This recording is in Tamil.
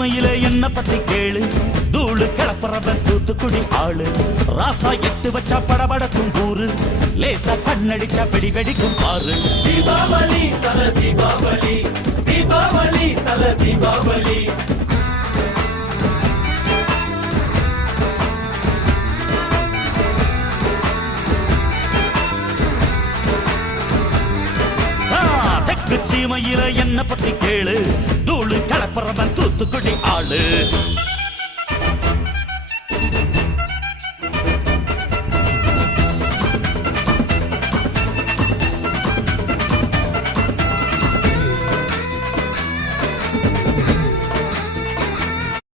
சீமையில என்ன பத்தி கேளு, தூளு கிளப்புறவன் தூத்துக்குடி ஆளு. ராசா எட்டு வச்சா படபடக்கும் கூறு, லேசா கண்ணடிச்சா வெடி வெடிக்கும் பாரு. தீபாவளி தல தீபாவளி, தீபாவளி தல தீபாவளி. தெற்கு சீமையில என்ன பத்தி கேளு, தூளு கிளப்புறவன் தூத்துக்குடி ஆளு.